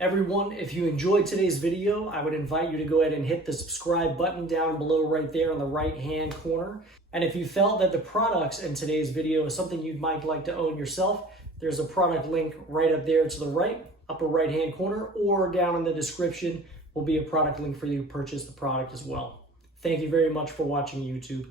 Everyone, if you enjoyed today's video, I would invite you to go ahead and hit the subscribe button down below right there in the right hand corner. And if you felt that the products in today's video is something you might like to own yourself, there's a product link right up there to the right, upper right hand corner, or down in the description will be a product link for you to purchase the product as well. Thank you very much for watching YouTube.